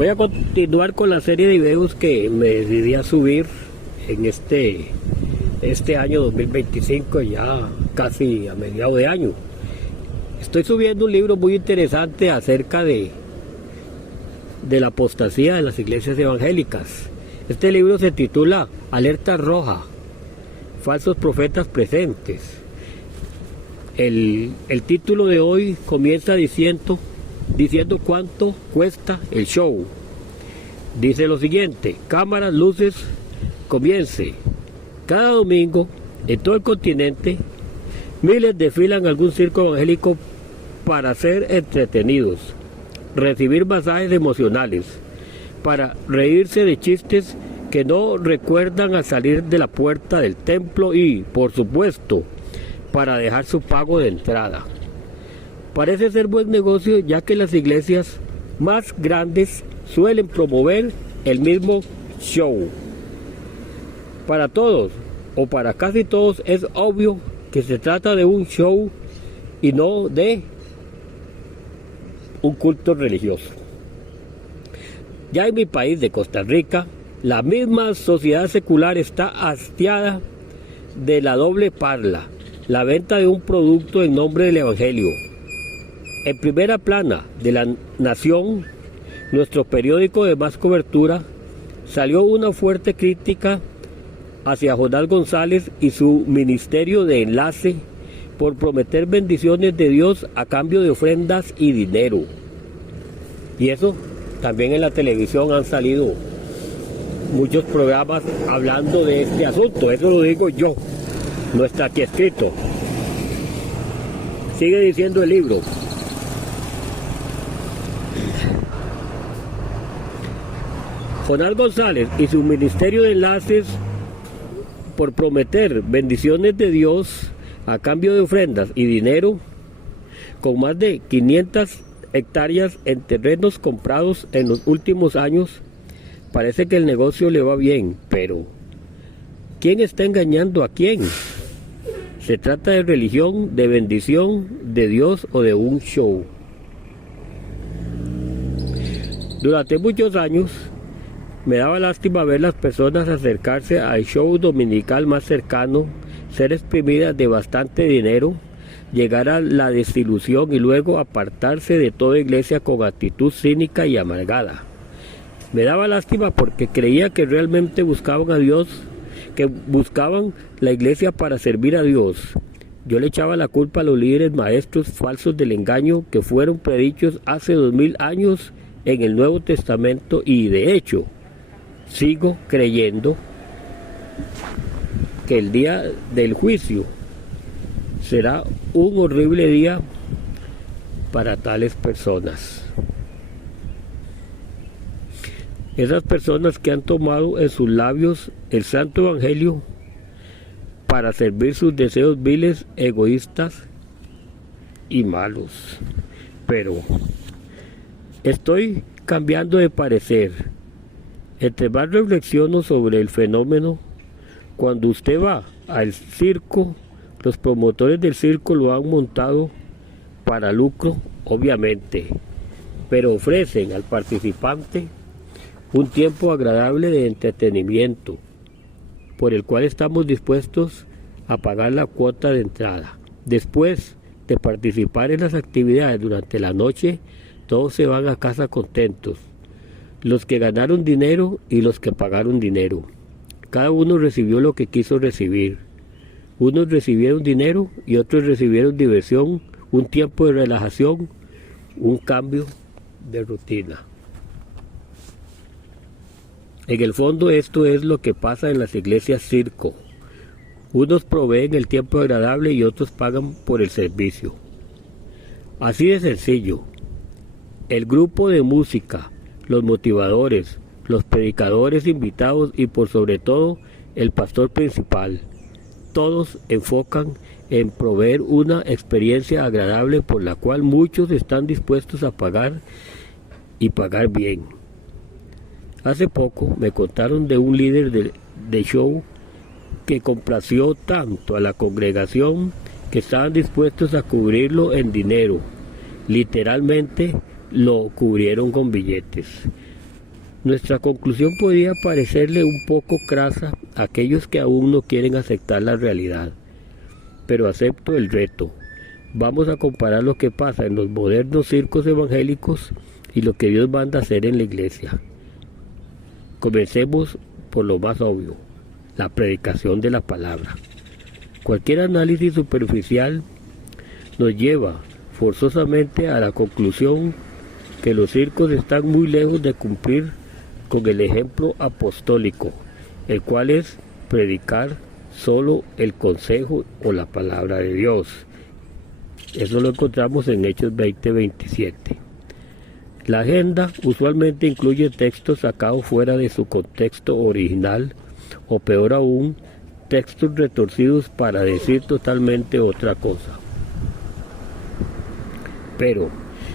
Voy a continuar con la serie de videos que me decidí a subir en este año 2025, ya casi a mediados de año. Estoy subiendo un libro muy interesante acerca de la apostasía de las iglesias evangélicas. Este libro se titula Alerta Roja, falsos profetas presentes. El título de hoy comienza diciendo cuánto cuesta el show. Dice lo siguiente: cámaras, luces, comience. Cada domingo en todo el continente miles desfilan a algún circo evangélico para ser entretenidos, recibir masajes emocionales, para reírse de chistes que no recuerdan al salir de la puerta del templo y, por supuesto, para dejar su pago de entrada. Parece ser buen negocio, ya que las iglesias más grandes suelen promover el mismo show. Para todos, o para casi todos, es obvio que se trata de un show y no de un culto religioso. Ya en mi país de Costa Rica, la misma sociedad secular está hastiada de la doble parla, la venta de un producto en nombre del Evangelio. En primera plana de La Nación, nuestro periódico de más cobertura, salió una fuerte crítica hacia Jonás González y su ministerio de enlace por prometer bendiciones de Dios a cambio de ofrendas y dinero. Y eso también en la televisión han salido muchos programas hablando de este asunto. Eso lo digo yo, no está aquí escrito. Sigue diciendo el libro: Jonás González y su ministerio de enlaces por prometer bendiciones de Dios a cambio de ofrendas y dinero, con más de 500 hectáreas en terrenos comprados en los últimos años. Parece que el negocio le va bien, pero ¿quién está engañando a quién? ¿Se trata de religión, de bendición, de Dios o de un show? Durante muchos años me daba lástima ver las personas acercarse al show dominical más cercano, ser exprimidas de bastante dinero, llegar a la desilusión y luego apartarse de toda iglesia con actitud cínica y amargada. Me daba lástima porque creía que realmente buscaban a Dios, que buscaban la iglesia para servir a Dios. Yo le echaba la culpa a los líderes maestros falsos del engaño que fueron predichos hace 2000 años en el Nuevo Testamento, y de hecho sigo creyendo que el día del juicio será un horrible día para tales personas. Esas personas que han tomado en sus labios el santo evangelio para servir sus deseos viles, egoístas y malos. Pero estoy cambiando de parecer. Entre más reflexiono sobre el fenómeno, cuando usted va al circo, los promotores del circo lo han montado para lucro, obviamente, pero ofrecen al participante un tiempo agradable de entretenimiento, por el cual estamos dispuestos a pagar la cuota de entrada. Después de participar en las actividades durante la noche, todos se van a casa contentos, los que ganaron dinero y los que pagaron dinero. Cada uno recibió lo que quiso recibir. Unos recibieron dinero y otros recibieron diversión, un tiempo de relajación, un cambio de rutina. En el fondo, esto es lo que pasa en las iglesias circo. Unos proveen el tiempo agradable y otros pagan por el servicio. Así de sencillo. El grupo de música, los motivadores, los predicadores invitados y por sobre todo el pastor principal, todos enfocan en proveer una experiencia agradable por la cual muchos están dispuestos a pagar, y pagar bien. Hace poco me contaron de un líder de show que complació tanto a la congregación que estaban dispuestos a cubrirlo en dinero. Literalmente lo cubrieron con billetes. Nuestra conclusión podría parecerle un poco crasa a aquellos que aún no quieren aceptar la realidad, pero acepto el reto. Vamos a comparar lo que pasa en los modernos circos evangélicos y lo que Dios manda hacer en la iglesia. Comencemos por lo más obvio, la predicación de la palabra. Cualquier análisis superficial nos lleva forzosamente a la conclusión que los circos están muy lejos de cumplir con el ejemplo apostólico, el cual es predicar solo el consejo o la palabra de Dios. Eso lo encontramos en Hechos 20:27. La agenda usualmente incluye textos sacados fuera de su contexto original o peor aún, textos retorcidos para decir totalmente otra cosa. Pero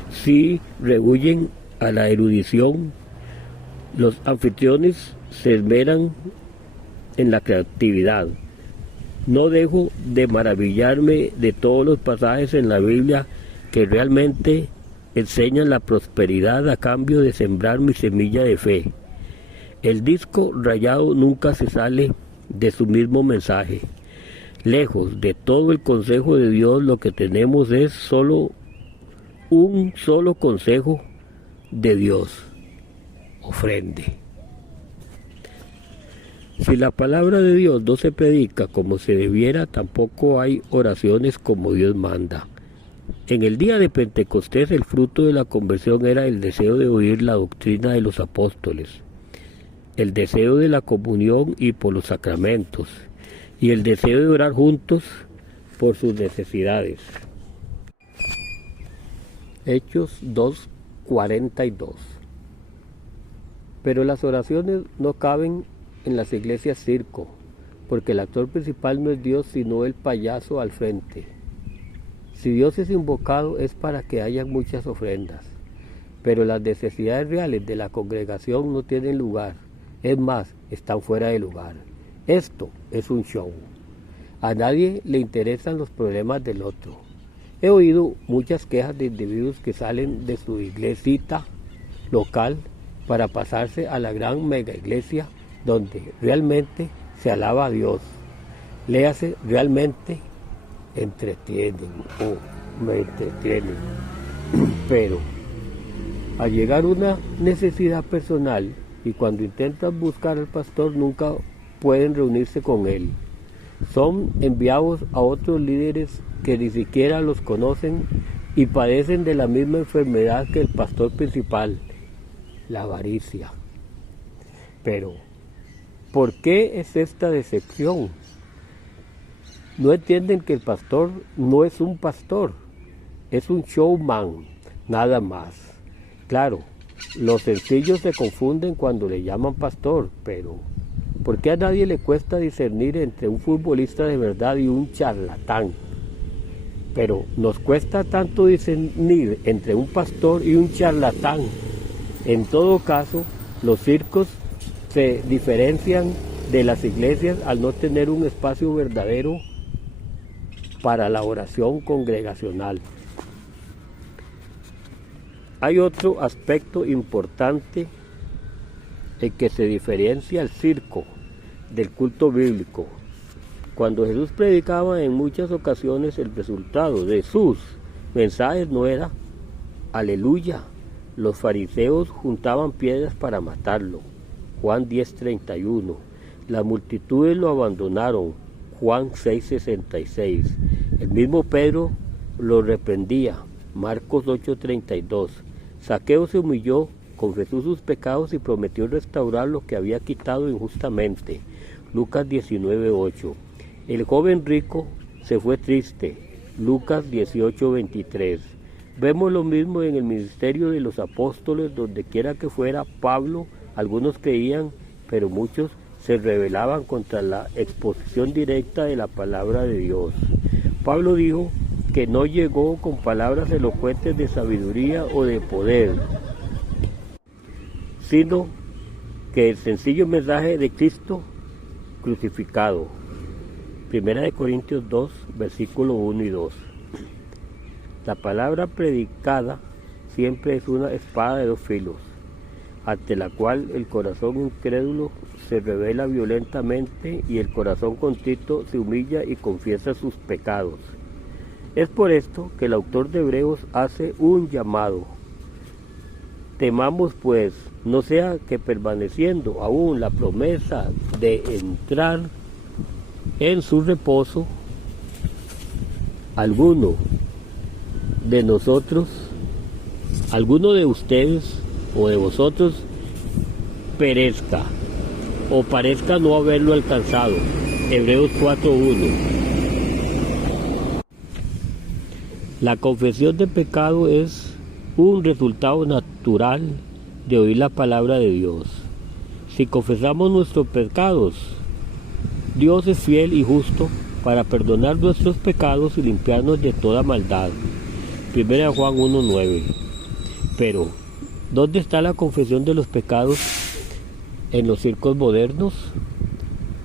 si rehuyen a la erudición, los anfitriones se esmeran en la creatividad. No dejo de maravillarme de todos los pasajes en la Biblia que realmente enseñan la prosperidad a cambio de sembrar mi semilla de fe. El disco rayado nunca se sale de su mismo mensaje. Lejos de todo el consejo de Dios, lo que tenemos es un solo consejo de Dios: ofrende. Si la palabra de Dios no se predica como se debiera, tampoco hay oraciones como Dios manda. En el día de Pentecostés el fruto de la conversión era el deseo de oír la doctrina de los apóstoles, el deseo de la comunión y por los sacramentos, y el deseo de orar juntos por sus necesidades. Hechos 2:42. Pero las oraciones no caben en las iglesias circo, porque el actor principal no es Dios sino el payaso al frente. Si Dios es invocado es para que haya muchas ofrendas, pero las necesidades reales de la congregación no tienen lugar, es más, están fuera de lugar. Esto es un show. A nadie le interesan los problemas del otro. He oído muchas quejas de individuos que salen de su iglesita local para pasarse a la gran mega iglesia donde realmente se alaba a Dios. Léase, realmente entretienen o me entretienen. Pero al llegar una necesidad personal y cuando intentan buscar al pastor nunca pueden reunirse con él. Son enviados a otros líderes que ni siquiera los conocen y padecen de la misma enfermedad que el pastor principal, la avaricia. Pero, ¿por qué es esta decepción? No entienden que el pastor no es un pastor, es un showman, nada más. Claro, los sencillos se confunden cuando le llaman pastor, pero ¿por qué a nadie le cuesta discernir entre un futbolista de verdad y un charlatán? Pero nos cuesta tanto discernir entre un pastor y un charlatán. En todo caso, los circos se diferencian de las iglesias al no tener un espacio verdadero para la oración congregacional. Hay otro aspecto importante en que se diferencia el circo del culto bíblico. Cuando Jesús predicaba en muchas ocasiones, el resultado de sus mensajes no era aleluya. Los fariseos juntaban piedras para matarlo. Juan 10:31. Las multitudes lo abandonaron. Juan 6:66. El mismo Pedro lo reprendía. Marcos 8:32. Zaqueo se humilló, confesó sus pecados y prometió restaurar lo que había quitado injustamente. Lucas 19:8. El joven rico se fue triste. Lucas 18:23. Vemos lo mismo en el ministerio de los apóstoles, donde quiera que fuera Pablo, algunos creían, pero muchos se rebelaban contra la exposición directa de la palabra de Dios. Pablo dijo que no llegó con palabras elocuentes de sabiduría o de poder, sino que el sencillo mensaje de Cristo crucificado. 1 Corintios 2, versículos 1 y 2. La palabra predicada siempre es una espada de dos filos. ante la cual el corazón incrédulo se revela violentamente y el corazón contrito se humilla y confiesa sus pecados. Es por esto que el autor de Hebreos hace un llamado. Temamos pues, no sea que permaneciendo aún la promesa de entrar en su reposo, alguno de nosotros, alguno de ustedes o de vosotros perezca o parezca no haberlo alcanzado. Hebreos 4:1. La confesión de pecado es un resultado natural de oír la palabra de Dios. Si confesamos nuestros pecados, Dios es fiel y justo para perdonar nuestros pecados y limpiarnos de toda maldad. 1 Juan 1:9. Pero, ¿dónde está la confesión de los pecados en los circos modernos?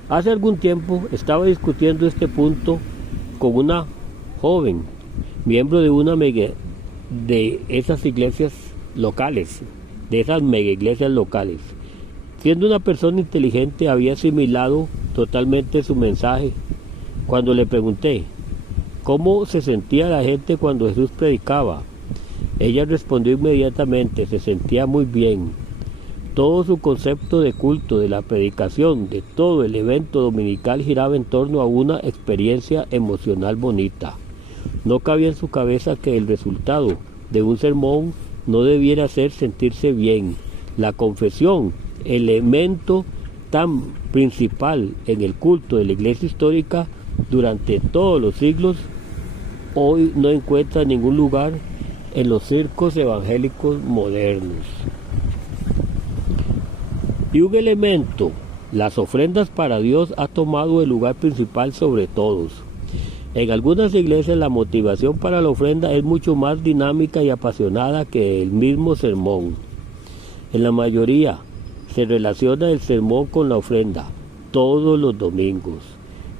Hace algún tiempo estaba discutiendo este punto con una joven, miembro de una de esas iglesias locales, de esas mega iglesias locales. Siendo una persona inteligente, había asimilado totalmente su mensaje. Cuando le pregunté cómo se sentía la gente cuando Jesús predicaba, ella respondió inmediatamente: se sentía muy bien. Todo su concepto de culto, de la predicación, de todo el evento dominical giraba en torno a una experiencia emocional bonita. No cabía en su cabeza que el resultado de un sermón no debiera ser sentirse bien. La confesión, elemento tan principal en el culto de la iglesia histórica durante todos los siglos, hoy no encuentra ningún lugar en los circos evangélicos modernos. Y un elemento, las ofrendas para Dios, ha tomado el lugar principal sobre todos. En algunas iglesias la motivación para la ofrenda es mucho más dinámica y apasionada que el mismo sermón. En la mayoría se relaciona el sermón con la ofrenda todos los domingos.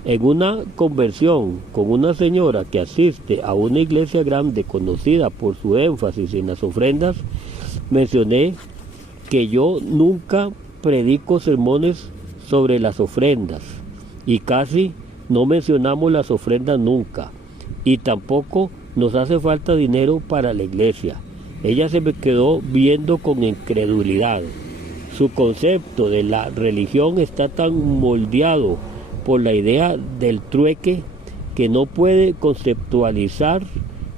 En una conversión con una señora que asiste a una iglesia grande conocida por su énfasis en las ofrendas, mencioné que yo nunca predico sermones sobre las ofrendas y casi no mencionamos las ofrendas nunca, y tampoco nos hace falta dinero para la iglesia. Ella se me quedó viendo con incredulidad. Su concepto de la religión está tan moldeado por la idea del trueque que no puede conceptualizar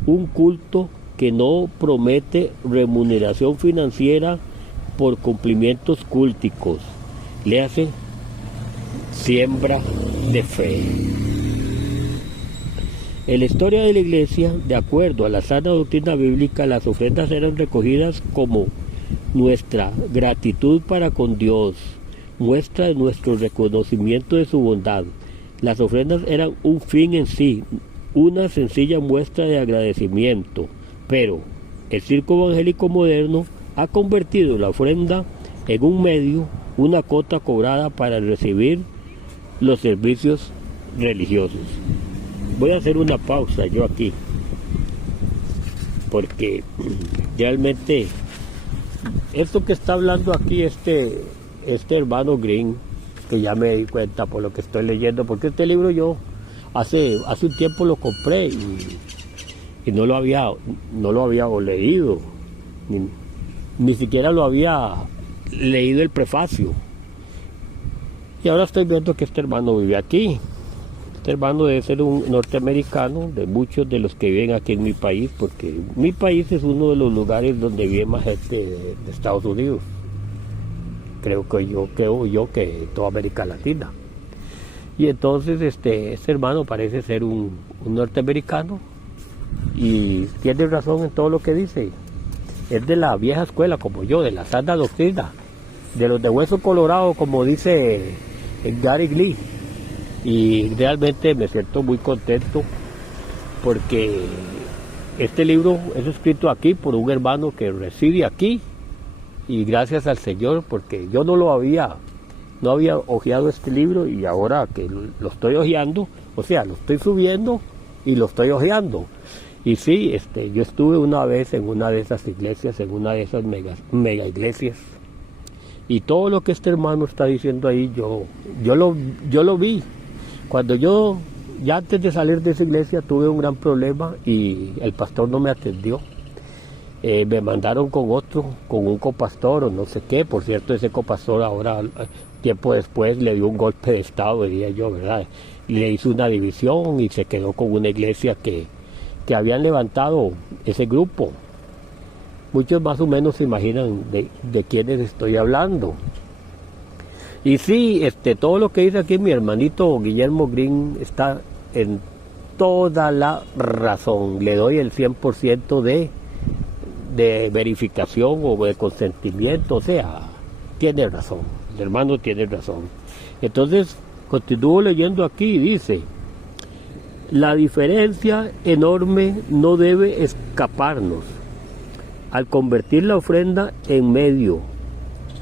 un culto que no promete remuneración financiera por cumplimientos cúlticos. Léase siembra de fe. En la historia de la iglesia, de acuerdo a la sana doctrina bíblica, las ofrendas eran recogidas como nuestra gratitud para con Dios, muestra de nuestro reconocimiento de su bondad. Las ofrendas eran un fin en sí, una sencilla muestra de agradecimiento, pero el circo evangélico moderno ha convertido la ofrenda en un medio, una cuota cobrada para recibir los servicios religiosos. Voy a hacer una pausa yo aquí, porque realmente esto que está hablando aquí este hermano Green, que ya me di cuenta por lo que estoy leyendo, porque este libro yo hace un tiempo lo compré y no lo había leído, ni siquiera lo había leído el prefacio. Y ahora estoy viendo que este hermano vive aquí. Este hermano debe ser un norteamericano, de muchos de los que viven aquí en mi país, porque mi país es uno de los lugares donde vive más gente de Estados Unidos. Creo que toda América Latina. Y entonces este hermano parece ser un norteamericano y tiene razón en todo lo que dice. Es de la vieja escuela como yo, de la sana doctrina, de los de hueso colorado, como dice Gary Lee. Y realmente me siento muy contento porque este libro es escrito aquí por un hermano que reside aquí, y gracias al Señor, porque yo no había hojeado este libro, y ahora que lo estoy hojeando, o sea, lo estoy subiendo y lo estoy hojeando. Y sí, yo estuve una vez en una de esas iglesias, en una de esas mega iglesias Y todo lo que este hermano está diciendo ahí, yo lo vi. Cuando yo, ya antes de salir de esa iglesia, tuve un gran problema y el pastor no me atendió. Me mandaron con otro, con un copastor o no sé qué. Por cierto, ese copastor ahora, tiempo después, le dio un golpe de estado, diría yo, ¿verdad? Y le hizo una división y se quedó con una iglesia que habían levantado ese grupo. Muchos más o menos se imaginan de quiénes estoy hablando. Y sí, todo lo que dice aquí mi hermanito Guillermo Green está en toda la razón. Le doy el 100% de verificación o de consentimiento. O sea, tiene razón. El hermano tiene razón. Entonces, continúo leyendo aquí y dice: la diferencia enorme no debe escaparnos. Al convertir la ofrenda en medio,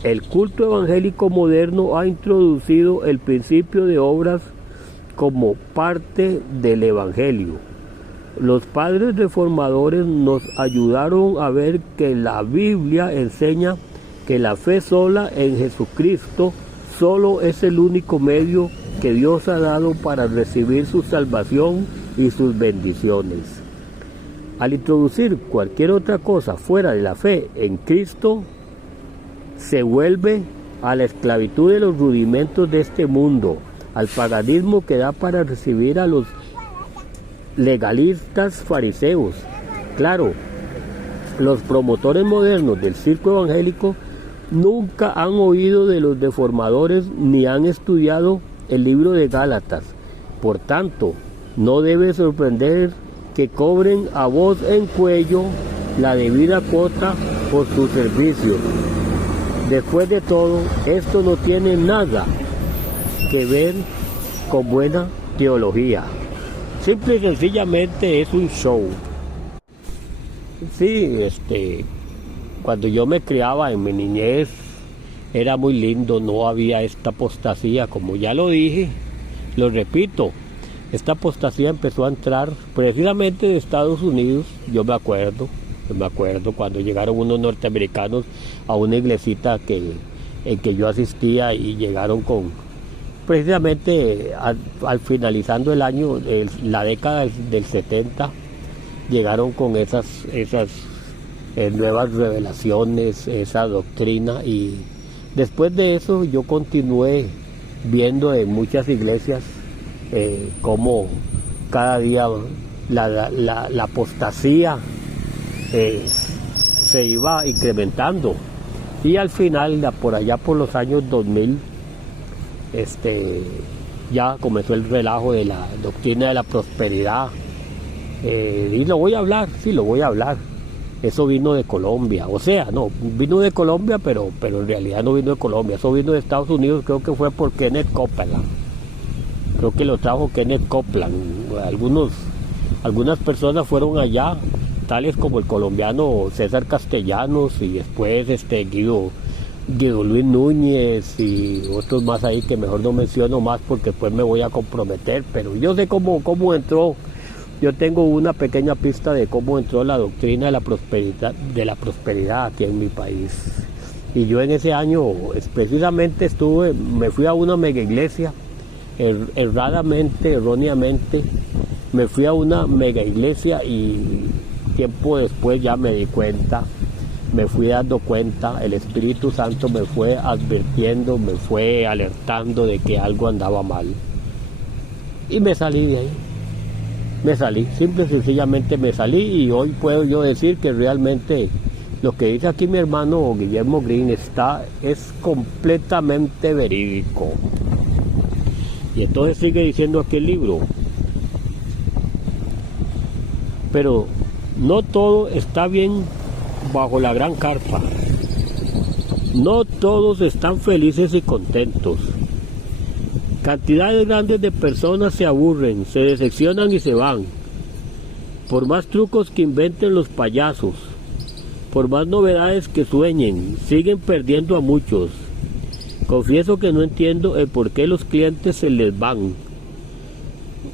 el culto evangélico moderno ha introducido el principio de obras como parte del evangelio. Los padres reformadores nos ayudaron a ver que la Biblia enseña que la fe sola en Jesucristo solo es el único medio que Dios ha dado para recibir su salvación y sus bendiciones. Al introducir cualquier otra cosa fuera de la fe en Cristo, se vuelve a la esclavitud de los rudimentos de este mundo, al paganismo que da para recibir a los legalistas fariseos. Claro, los promotores modernos del circo evangélico nunca han oído de los deformadores ni han estudiado el libro de Gálatas. Por tanto, no debe sorprender que cobren a voz en cuello la debida cuota por sus servicios. Después de todo, esto no tiene nada que ver con buena teología. Simple y sencillamente es un show. Sí, cuando yo me criaba en mi niñez, era muy lindo, no había esta apostasía, como ya lo dije, lo repito. Esta apostasía empezó a entrar precisamente de Estados Unidos. Yo me acuerdo cuando llegaron unos norteamericanos a una iglesita en que yo asistía y llegaron con, precisamente al finalizando el año, la década del 70, llegaron con esas nuevas revelaciones, esa doctrina, y después de eso yo continué viendo en muchas iglesias cómo cada día la apostasía se iba incrementando, y al final, por allá por los años 2000, ya comenzó el relajo de la doctrina de la prosperidad, y lo voy a hablar. Eso vino de Colombia, o sea, no, vino de Colombia, pero en realidad no vino de Colombia, eso vino de Estados Unidos. Creo que fue por Kenneth Copeland. Creo que lo trajo Kenneth Copeland. Algunas personas fueron allá, tales como el colombiano César Castellanos, y después Guido Luis Núñez y otros más ahí que mejor no menciono más porque después me voy a comprometer, pero yo sé cómo entró. Yo tengo una pequeña pista de cómo entró la doctrina de la prosperidad aquí en mi país. Y yo en ese año precisamente me fui a una mega iglesia, erróneamente, me fui a una mega iglesia, y tiempo después ya me di cuenta, me fui dando cuenta, el Espíritu Santo me fue advirtiendo, me fue alertando de que algo andaba mal. Y me salí de ahí. Simple y sencillamente me salí, y hoy puedo yo decir que realmente lo que dice aquí mi hermano Guillermo Green es completamente verídico. Y entonces sigue diciendo aquí el libro: pero no todo está bien bajo la gran carpa. No todos están felices y contentos. Cantidades grandes de personas se aburren, se decepcionan y se van. Por más trucos que inventen los payasos, por más novedades que sueñen, siguen perdiendo a muchos. Confieso que no entiendo el por qué los clientes se les van.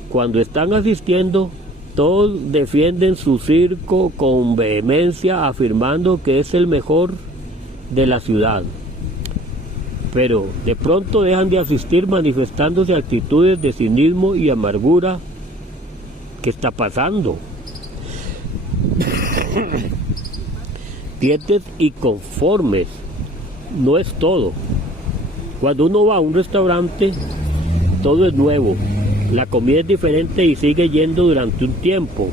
Cuando están asistiendo, todos defienden su circo con vehemencia, afirmando que es el mejor de la ciudad. pero de pronto dejan de asistir manifestándose actitudes de cinismo y amargura. ¿Qué está pasando? Dientes y conformes no es todo. Cuando uno va a un restaurante, todo es nuevo, la comida es diferente y sigue yendo durante un tiempo.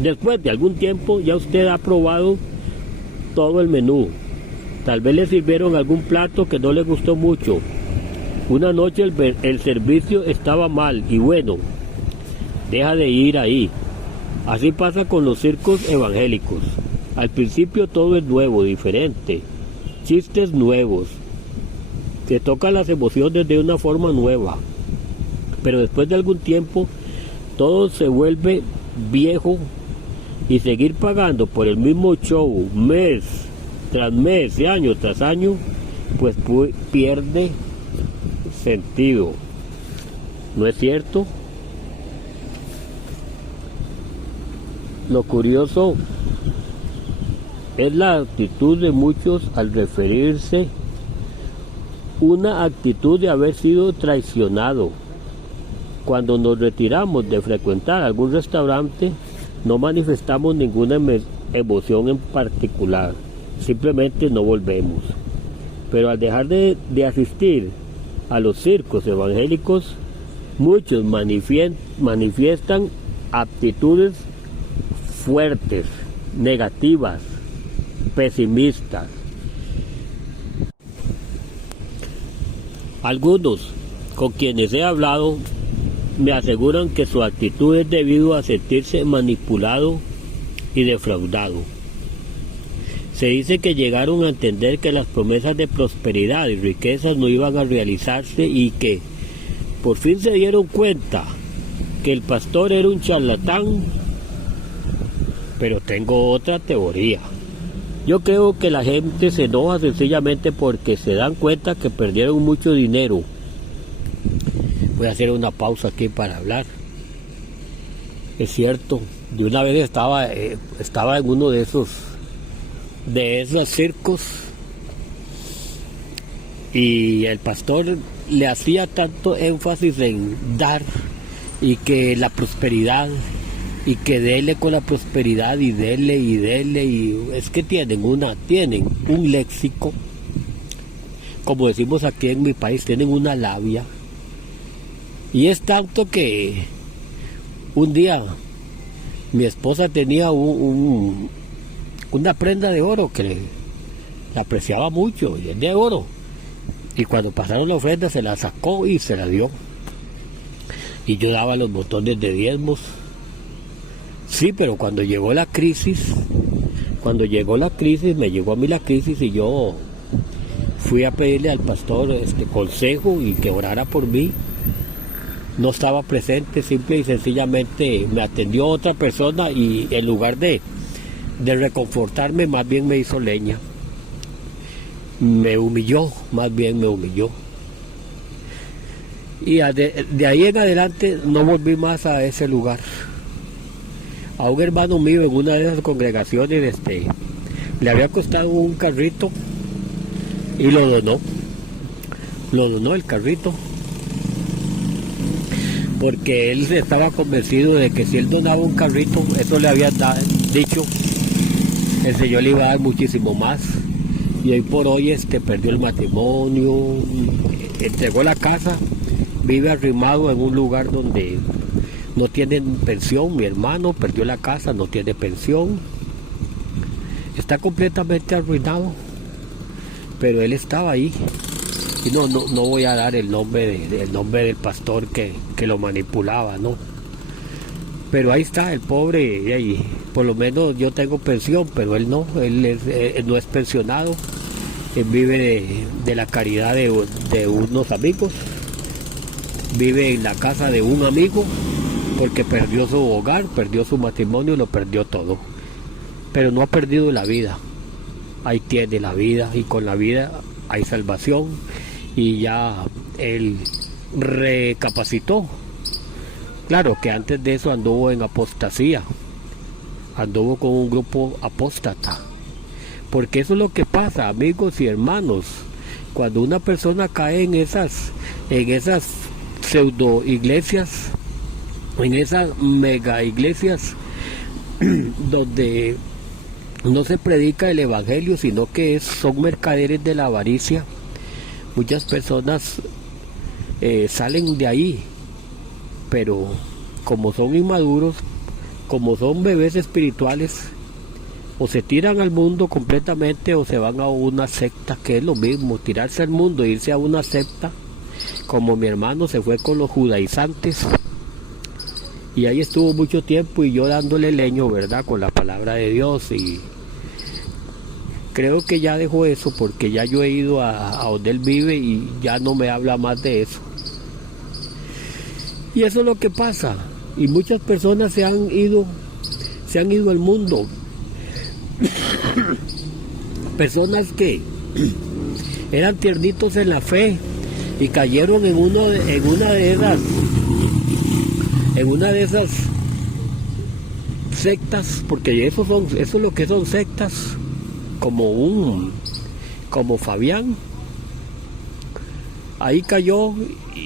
Después de algún tiempo ya usted ha probado todo el menú. Tal vez le sirvieron algún plato que no le gustó mucho. Una noche el servicio estaba mal y bueno, deja de ir ahí. Así pasa con los circos evangélicos. Al principio todo es nuevo, diferente, chistes nuevos, se tocan las emociones de una forma nueva, pero después de algún tiempo todo se vuelve viejo y seguir pagando por el mismo show mes tras mes y año tras año, pues pierde sentido. ¿No es cierto? Lo curioso es la actitud de muchos al referirse, una actitud de haber sido traicionado. Cuando nos retiramos de frecuentar algún restaurante, no manifestamos ninguna emoción en particular, simplemente no volvemos. Pero al dejar de asistir a los circos evangélicos, muchos manifiestan actitudes fuertes, negativas, pesimistas. Algunos con quienes he hablado me aseguran que su actitud es debido a sentirse manipulado y defraudado. Se dice que llegaron a entender que las promesas de prosperidad y riquezas no iban a realizarse y que por fin se dieron cuenta que el pastor era un charlatán. Pero tengo otra teoría. Yo creo que la gente se enoja sencillamente porque se dan cuenta que perdieron mucho dinero. Voy a hacer una pausa aquí para hablar. Es cierto, de una vez estaba en uno de esos circos y el pastor le hacía tanto énfasis en dar y que la prosperidad y que dele con la prosperidad y dele y es que tienen un léxico, como decimos aquí en mi país, tienen una labia, y es tanto que un día mi esposa tenía una prenda de oro que la apreciaba mucho y es de oro, y cuando pasaron la ofrenda se la sacó y se la dio, y yo daba los montones de diezmos. Sí, pero cuando llegó la crisis, me llegó a mí la crisis y yo fui a pedirle al pastor consejo y que orara por mí. No estaba presente, simple y sencillamente me atendió otra persona y en lugar de reconfortarme, más bien me hizo leña. Me humilló, más bien me humilló. Y de ahí en adelante no volví más a ese lugar. A un hermano mío en una de esas congregaciones le había costado un carrito y lo donó el carrito, porque él estaba convencido de que si él donaba un carrito, eso le había dicho, el Señor le iba a dar muchísimo más, y hoy por hoy perdió el matrimonio, entregó la casa, vive arrimado en un lugar donde no tienen pensión. Mi hermano perdió la casa, no tiene pensión, está completamente arruinado, pero él estaba ahí. Y no voy a dar el nombre del pastor que lo manipulaba, ¿no? Pero ahí está el pobre, y por lo menos yo tengo pensión, pero él no es pensionado, él vive de la caridad de unos amigos, vive en la casa de un amigo, porque perdió su hogar, perdió su matrimonio, lo perdió todo. Pero no ha perdido la vida. Ahí tiene la vida, y con la vida hay salvación, y ya él recapacitó. Claro que antes de eso anduvo en apostasía, anduvo con un grupo apóstata. Porque eso es lo que pasa, amigos y hermanos, cuando una persona cae en esas pseudo iglesias, en esas mega iglesias donde no se predica el evangelio, sino que son mercaderes de la avaricia, muchas personas salen de ahí, pero como son inmaduros, como son bebés espirituales, o se tiran al mundo completamente o se van a una secta, que es lo mismo, tirarse al mundo e irse a una secta, como mi hermano se fue con los judaizantes, y ahí estuvo mucho tiempo y yo dándole leño, ¿verdad?, con la palabra de Dios, y creo que ya dejó eso porque ya yo he ido a donde él vive y ya no me habla más de eso. Y eso es lo que pasa, y muchas personas se han ido al mundo. Personas que eran tiernitos en la fe y cayeron en una de esas sectas, porque eso es lo que son sectas, como Fabián. Ahí cayó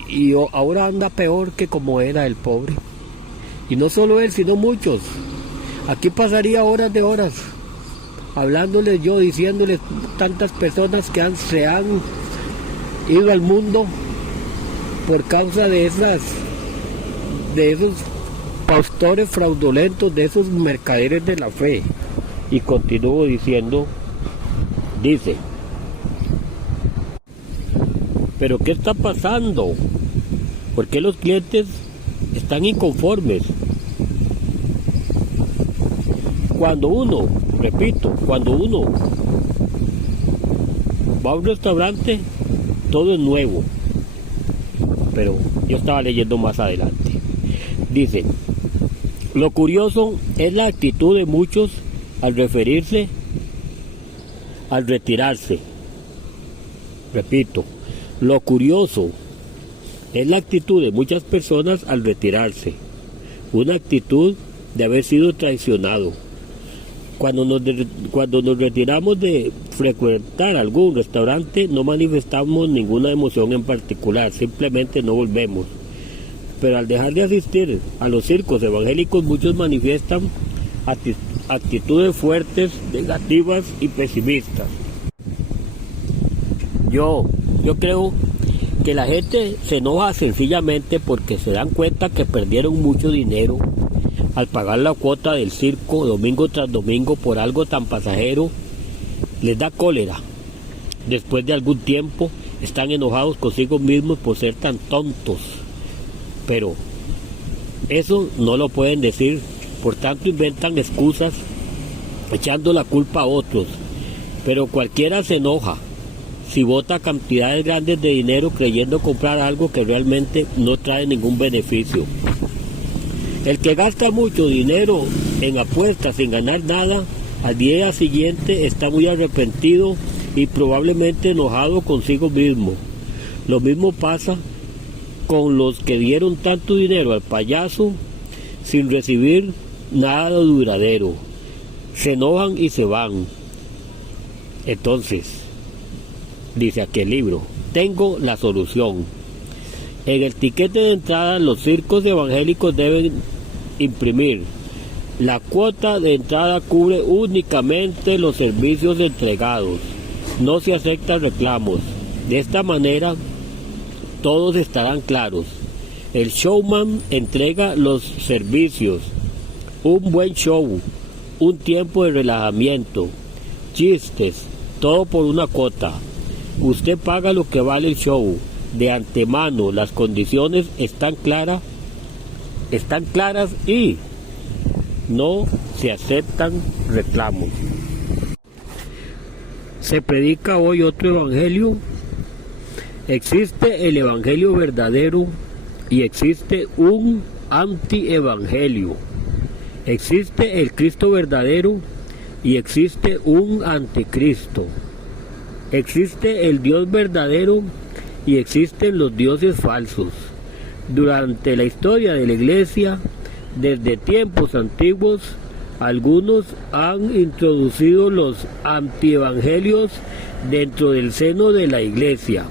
y ahora anda peor que como era el pobre. Y no solo él, sino muchos. Aquí pasaría horas de horas hablándoles yo, diciéndoles tantas personas que se han ido al mundo por causa de esos pastores fraudulentos, de esos mercaderes de la fe. Y continúo diciendo, dice, ¿pero qué está pasando? ¿Por qué los clientes están inconformes? Cuando uno va a un restaurante, todo es nuevo. Pero yo estaba leyendo más adelante. Dice, lo curioso es la actitud de muchos al retirarse. Repito, lo curioso es la actitud de muchas personas al retirarse. Una actitud de haber sido traicionado. Cuando nos retiramos de frecuentar algún restaurante, no manifestamos ninguna emoción en particular, simplemente no volvemos. Pero al dejar de asistir a los circos evangélicos, muchos manifiestan actitudes fuertes, negativas y pesimistas. Yo creo que la gente se enoja sencillamente porque se dan cuenta que perdieron mucho dinero al pagar la cuota del circo domingo tras domingo por algo tan pasajero. Les da cólera. Después de algún tiempo están enojados consigo mismos por ser tan tontos. Pero eso no lo pueden decir, por tanto inventan excusas echando la culpa a otros. Pero cualquiera se enoja si bota cantidades grandes de dinero creyendo comprar algo que realmente no trae ningún beneficio. El que gasta mucho dinero en apuestas sin ganar nada, al día siguiente está muy arrepentido y probablemente enojado consigo mismo. Lo mismo pasa con los que dieron tanto dinero al payaso sin recibir nada duradero. Se enojan y se van. Entonces, dice aquí el libro, tengo la solución. En el tiquete de entrada, los circos evangélicos deben imprimir: la cuota de entrada cubre únicamente los servicios entregados. No se aceptan reclamos. De esta manera, todos estarán claros. El showman entrega los servicios, un buen show, un tiempo de relajamiento, chistes, todo por una cuota. Usted paga lo que vale el show. De antemano las condiciones están claras y no se aceptan reclamos. Se predica hoy otro evangelio. Existe el evangelio verdadero y existe un antievangelio. Existe el Cristo verdadero y existe un anticristo. Existe el Dios verdadero y existen los dioses falsos. Durante la historia de la Iglesia, desde tiempos antiguos, Algunos han introducido los antievangelios dentro del seno de la iglesia.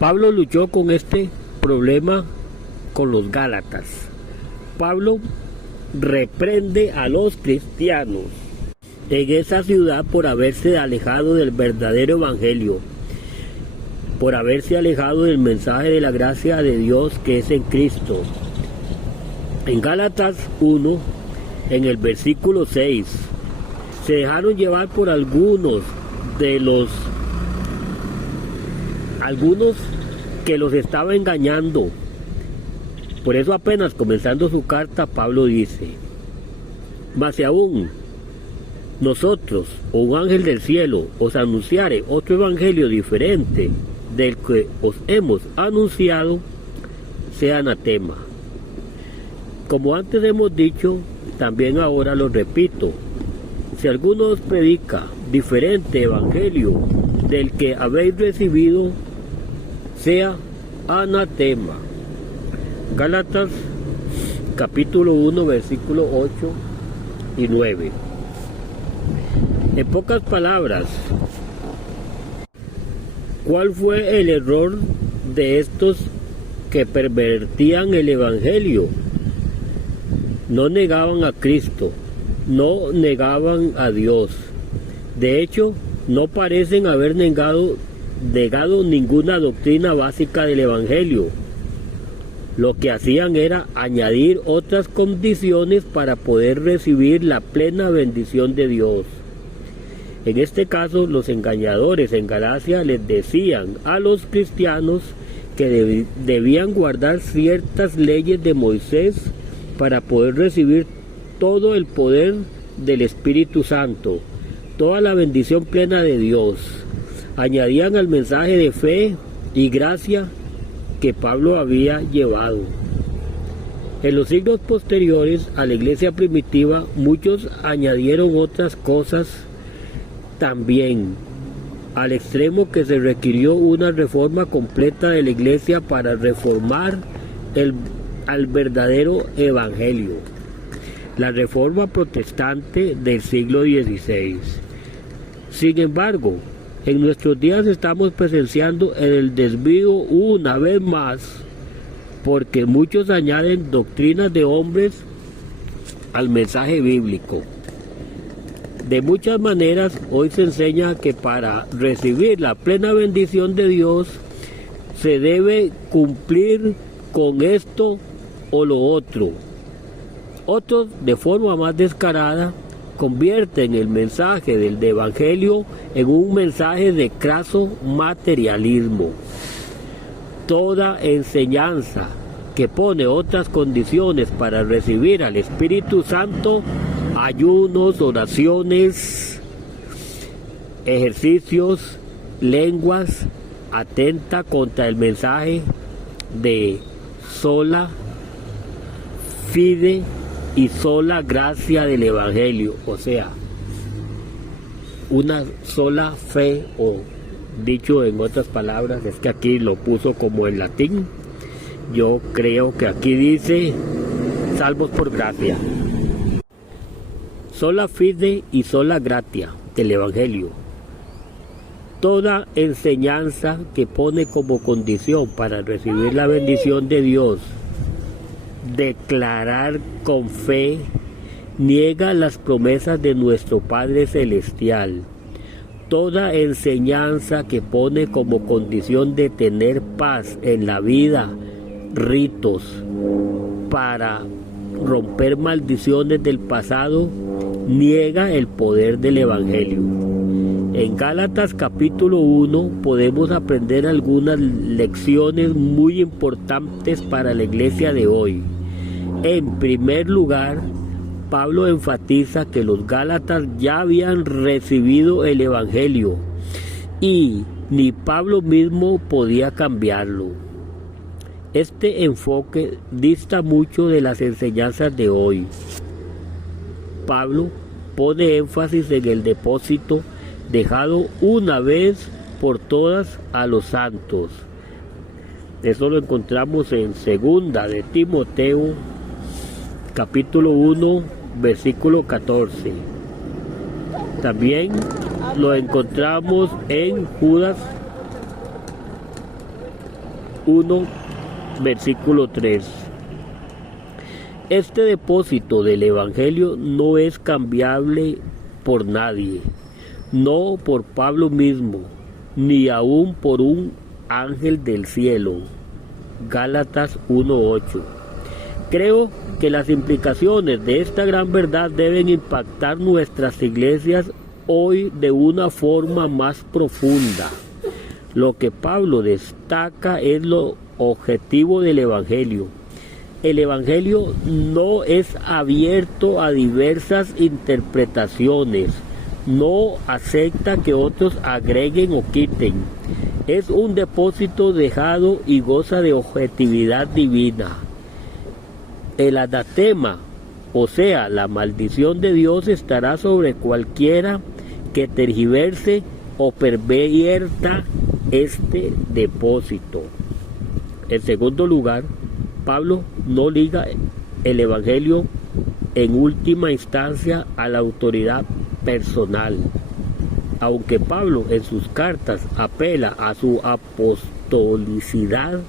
Pablo luchó con este problema con los Gálatas. Pablo reprende a los cristianos en esa ciudad por haberse alejado del verdadero evangelio, por haberse alejado del mensaje de la gracia de Dios que es en Cristo. En Gálatas 1, en el versículo 6, se dejaron llevar por algunos que los estaba engañando. Por eso apenas comenzando su carta, Pablo dice: mas si aún nosotros o un ángel del cielo os anunciare otro evangelio diferente del que os hemos anunciado, sea anatema. Como antes hemos dicho, también ahora lo repito: si alguno os predica diferente evangelio del que habéis recibido, sea anatema. Gálatas capítulo 1, versículo 8 y 9. En pocas palabras, ¿cuál fue el error de estos que pervertían el evangelio? No negaban a Cristo, no negaban a Dios. De hecho, no parecen haber negado ninguna doctrina básica del evangelio. Lo que hacían era añadir otras condiciones para poder recibir la plena bendición de Dios. En este caso, los engañadores en Galacia les decían a los cristianos que debían guardar ciertas leyes de Moisés para poder recibir todo el poder del Espíritu Santo, toda la bendición plena de Dios. Añadían al mensaje de fe y gracia que Pablo había llevado. En los siglos posteriores a la iglesia primitiva, muchos añadieron otras cosas también, al extremo que se requirió una reforma completa de la iglesia para reformar al verdadero evangelio. La reforma protestante del siglo XVI. Sin embargo, en nuestros días estamos presenciando el desvío una vez más, porque muchos añaden doctrinas de hombres al mensaje bíblico. De muchas maneras, hoy se enseña que para recibir la plena bendición de Dios, se debe cumplir con esto o lo otro. Otros, de forma más descarada, convierten el mensaje del evangelio en un mensaje de craso materialismo. Toda enseñanza que pone otras condiciones para recibir al Espíritu Santo, ayunos, oraciones, ejercicios, lenguas, atenta contra el mensaje de sola fide y sola gracia del evangelio, o sea, una sola fe, o dicho en otras palabras, es que aquí lo puso como en latín, yo creo que aquí dice salvos por gracia, sola fide y sola gratia del evangelio. Toda enseñanza que pone como condición para recibir la bendición de Dios, declarar con fe, niega las promesas de nuestro Padre Celestial. Toda enseñanza que pone como condición de tener paz en la vida, ritos para romper maldiciones del pasado, niega el poder del Evangelio. En Gálatas capítulo 1 podemos aprender algunas lecciones muy importantes para la iglesia de hoy. En primer lugar, Pablo enfatiza que los Gálatas ya habían recibido el Evangelio y ni Pablo mismo podía cambiarlo. Este enfoque dista mucho de las enseñanzas de hoy. Pablo pone énfasis en el depósito dejado una vez por todas a los santos. Eso lo encontramos en segunda de Timoteo, capítulo 1, versículo 14. También lo encontramos en Judas 1, versículo 3. Este depósito del Evangelio no es cambiable por nadie, no por Pablo mismo, ni aún por un ángel del cielo. Gálatas 1:8. Creo que las implicaciones de esta gran verdad deben impactar nuestras iglesias hoy de una forma más profunda. Lo que Pablo destaca es lo objetivo del Evangelio. El Evangelio no es abierto a diversas interpretaciones, no acepta que otros agreguen o quiten. Es un depósito dejado y goza de objetividad divina. El anatema, o sea, la maldición de Dios, estará sobre cualquiera que tergiverse o pervierta este depósito. En segundo lugar, Pablo no liga el Evangelio en última instancia a la autoridad personal. Aunque Pablo en sus cartas apela a su apostolicidad,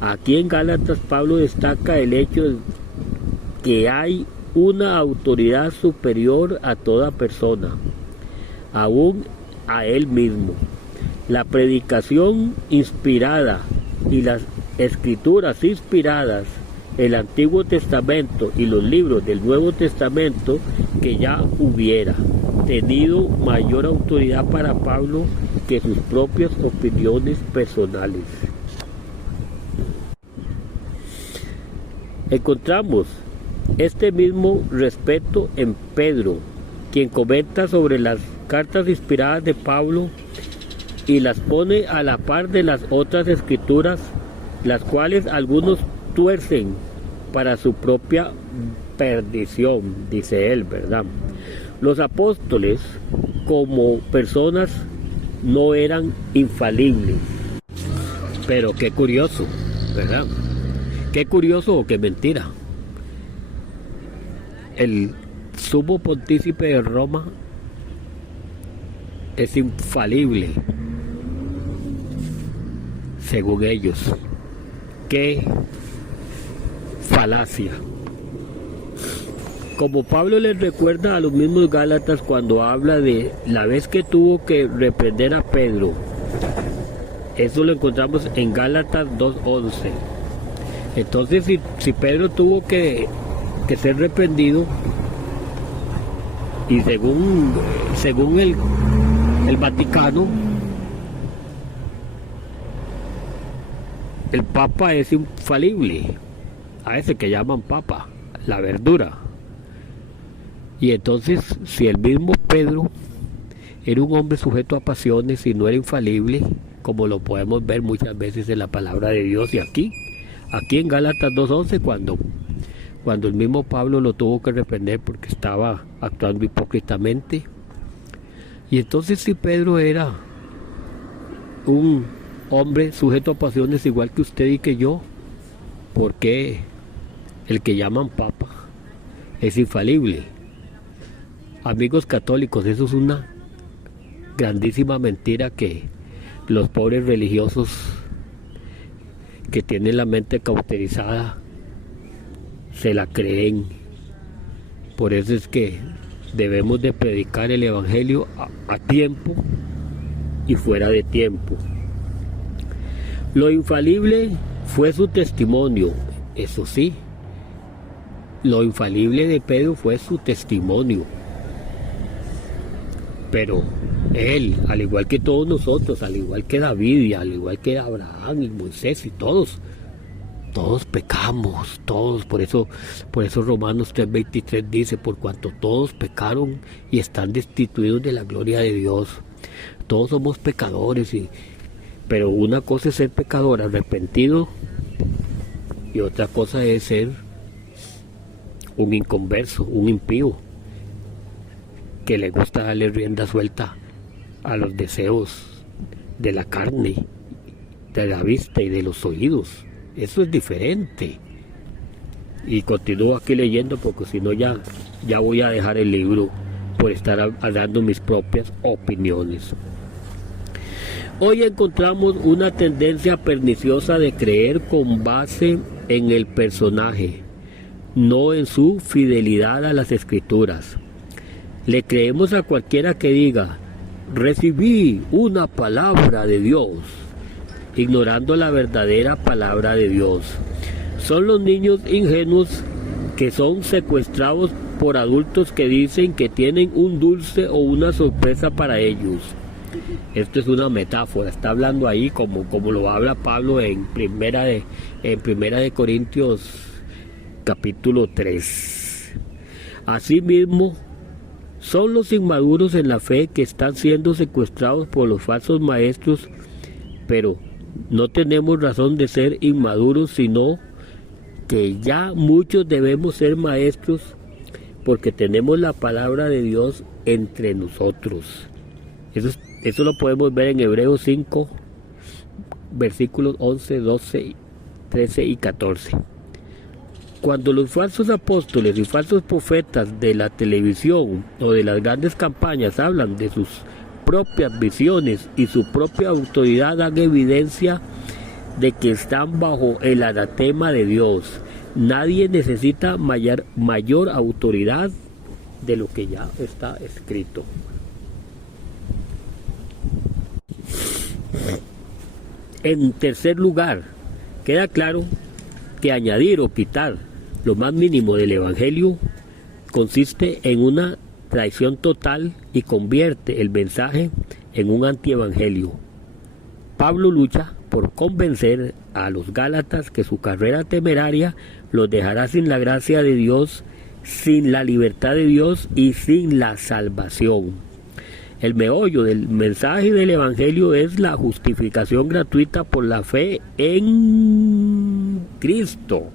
aquí en Gálatas Pablo destaca el hecho de que hay una autoridad superior a toda persona, aún a él mismo. La predicación inspirada y las escrituras inspiradas, el Antiguo Testamento y los libros del Nuevo Testamento, que ya hubiera tenido mayor autoridad para Pablo que sus propias opiniones personales. Encontramos este mismo respeto en Pedro, quien comenta sobre las cartas inspiradas de Pablo y las pone a la par de las otras escrituras, las cuales algunos tuercen para su propia perdición, dice él, ¿verdad? Los apóstoles, como personas, no eran infalibles. Pero qué curioso, ¿verdad? Qué curioso o qué mentira. El sumo pontífice de Roma es infalible, según ellos. ¡Qué falacia! Como Pablo les recuerda a los mismos Gálatas cuando habla de la vez que tuvo que reprender a Pedro, eso lo encontramos en Gálatas 2:11. Entonces, si Pedro tuvo que ser reprendido, y según el Vaticano, el Papa es infalible, a ese que llaman Papa, la verdura. Y entonces, si el mismo Pedro era un hombre sujeto a pasiones y no era infalible, como lo podemos ver muchas veces en la palabra de Dios, y aquí en Gálatas 2:11, cuando el mismo Pablo lo tuvo que reprender porque estaba actuando hipócritamente. Y entonces, si Pedro era un hombre sujeto a pasiones igual que usted y que yo, ¿por qué el que llaman Papa es infalible? Amigos católicos, eso es una grandísima mentira que los pobres religiosos que tienen la mente cauterizada se la creen. Por eso es que debemos de predicar el Evangelio a tiempo y fuera de tiempo. Lo infalible fue su testimonio, eso sí. Lo infalible de Pedro fue su testimonio. Pero él, al igual que todos nosotros, al igual que David, y al igual que Abraham y Moisés y todos pecamos, todos. Por eso Romanos 3:23 dice: por cuanto todos pecaron y están destituidos de la gloria de Dios. Todos somos pecadores, pero una cosa es ser pecador arrepentido y otra cosa es ser un inconverso, un impío, que le gusta darle rienda suelta a los deseos de la carne, de la vista y de los oídos. Eso es diferente. Y continúo aquí leyendo porque si no ya voy a dejar el libro por estar dando mis propias opiniones. Hoy encontramos una tendencia perniciosa de creer con base en el personaje, no en su fidelidad a las escrituras. Le creemos a cualquiera que diga, recibí una palabra de Dios, ignorando la verdadera palabra de Dios. Son los niños ingenuos que son secuestrados por adultos que dicen que tienen un dulce o una sorpresa para ellos. Esto es una metáfora, está hablando ahí como lo habla Pablo en primera de Corintios capítulo 3. Asimismo, son los inmaduros en la fe que están siendo secuestrados por los falsos maestros, pero no tenemos razón de ser inmaduros, sino que ya muchos debemos ser maestros porque tenemos la palabra de Dios entre nosotros. Eso lo podemos ver en Hebreos 5, versículos 11, 12, 13 y 14. Cuando los falsos apóstoles y falsos profetas de la televisión o de las grandes campañas hablan de sus propias visiones y su propia autoridad, dan evidencia de que están bajo el anatema de Dios. Nadie necesita mayor autoridad de lo que ya está escrito. En tercer lugar, queda claro que añadir o quitar lo más mínimo del Evangelio consiste en una traición total y convierte el mensaje en un antievangelio. Pablo lucha por convencer a los Gálatas que su carrera temeraria los dejará sin la gracia de Dios, sin la libertad de Dios y sin la salvación. El meollo del mensaje del Evangelio es la justificación gratuita por la fe en Cristo,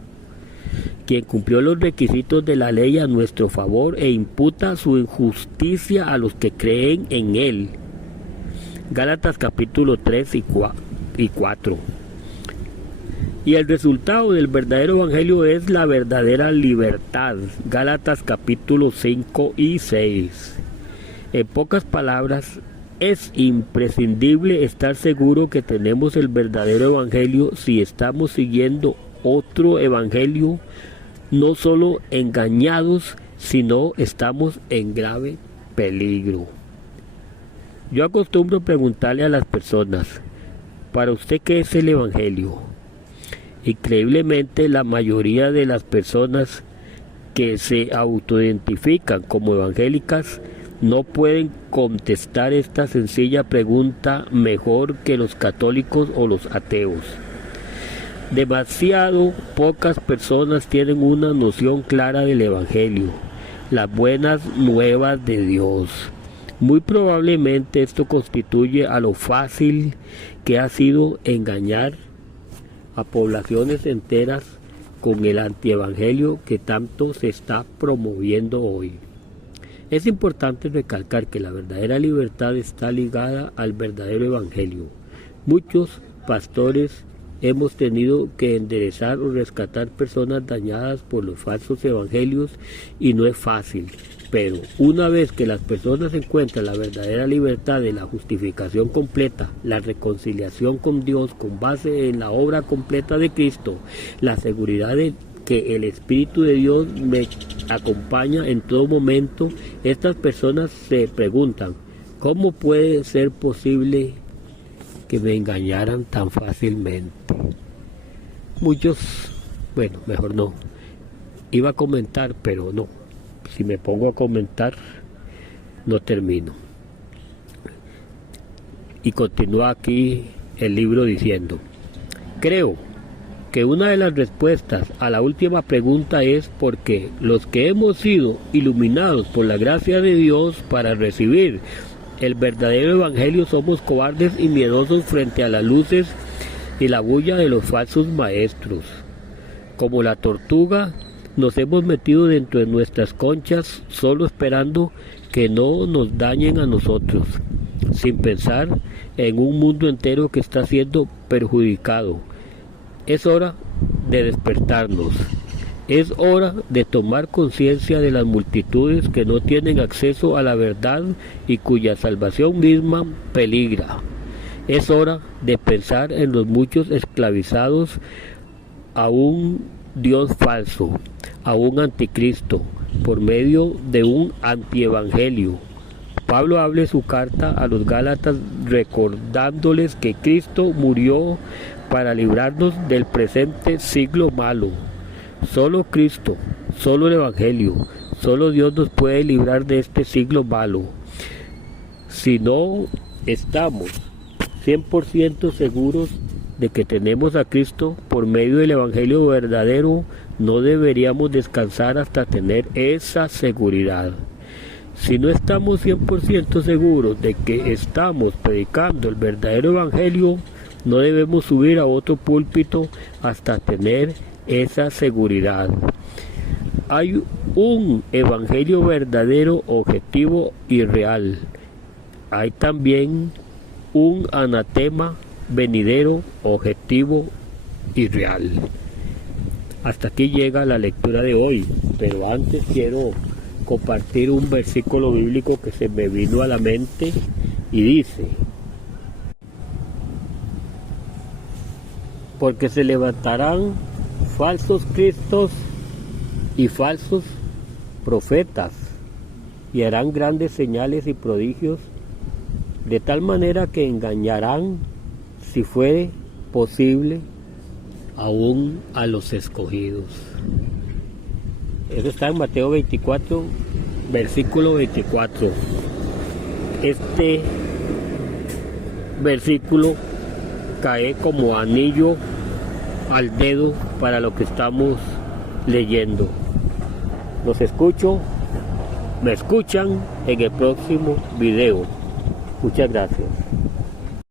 quien cumplió los requisitos de la ley a nuestro favor e imputa su injusticia a los que creen en Él. Gálatas capítulo 3 y 4. Y el resultado del verdadero Evangelio es la verdadera libertad. Gálatas capítulo 5 y 6. En pocas palabras, es imprescindible estar seguro que tenemos el verdadero Evangelio si estamos siguiendo otro Evangelio, no solo engañados, sino estamos en grave peligro. Yo acostumbro preguntarle a las personas, ¿para usted qué es el Evangelio? Increíblemente, la mayoría de las personas que se autoidentifican como evangélicas no pueden contestar esta sencilla pregunta mejor que los católicos o los ateos. Demasiado pocas personas tienen una noción clara del Evangelio, las buenas nuevas de Dios. Muy probablemente esto constituye a lo fácil que ha sido engañar a poblaciones enteras con el antievangelio que tanto se está promoviendo hoy. Es importante recalcar que la verdadera libertad está ligada al verdadero evangelio. Muchos pastores hemos tenido que enderezar o rescatar personas dañadas por los falsos evangelios y no es fácil. Pero una vez que las personas encuentran la verdadera libertad de la justificación completa, la reconciliación con Dios con base en la obra completa de Cristo, la seguridad de que el Espíritu de Dios me acompaña en todo momento, estas personas se preguntan, ¿cómo puede ser posible que me engañaran tan fácilmente? Muchos, bueno, mejor no. Iba a comentar, pero no. Si me pongo a comentar, no termino. Y continúa aquí el libro diciendo, creo que una de las respuestas a la última pregunta es porque los que hemos sido iluminados por la gracia de Dios para recibir el verdadero evangelio somos cobardes y miedosos frente a las luces y la bulla de los falsos maestros. Como la tortuga, nos hemos metido dentro de nuestras conchas solo esperando que no nos dañen a nosotros, sin pensar en un mundo entero que está siendo perjudicado. Es hora de despertarnos. Es hora de tomar conciencia de las multitudes que no tienen acceso a la verdad y cuya salvación misma peligra. Es hora de pensar en los muchos esclavizados a un Dios falso, a un anticristo, por medio de un antievangelio. Pablo habla en su carta a los Gálatas recordándoles que Cristo murió para librarnos del presente siglo malo. Solo Cristo, solo el Evangelio, solo Dios nos puede librar de este siglo malo. Si no estamos 100% seguros de que tenemos a Cristo por medio del Evangelio verdadero, no deberíamos descansar hasta tener esa seguridad. Si no estamos 100% seguros de que estamos predicando el verdadero Evangelio, no debemos subir a otro púlpito hasta tener esa seguridad. Hay un Evangelio verdadero, objetivo y real. Hay también un anatema venidero, objetivo y real. Hasta aquí llega la lectura de hoy, pero antes quiero compartir un versículo bíblico que se me vino a la mente y dice: porque se levantarán falsos cristos y falsos profetas y harán grandes señales y prodigios, de tal manera que engañarán, si fuere posible, aún a los escogidos. Eso está en Mateo 24, versículo 24. Este versículo cae como anillo al dedo para lo que estamos leyendo. Me escuchan en el próximo video. Muchas gracias.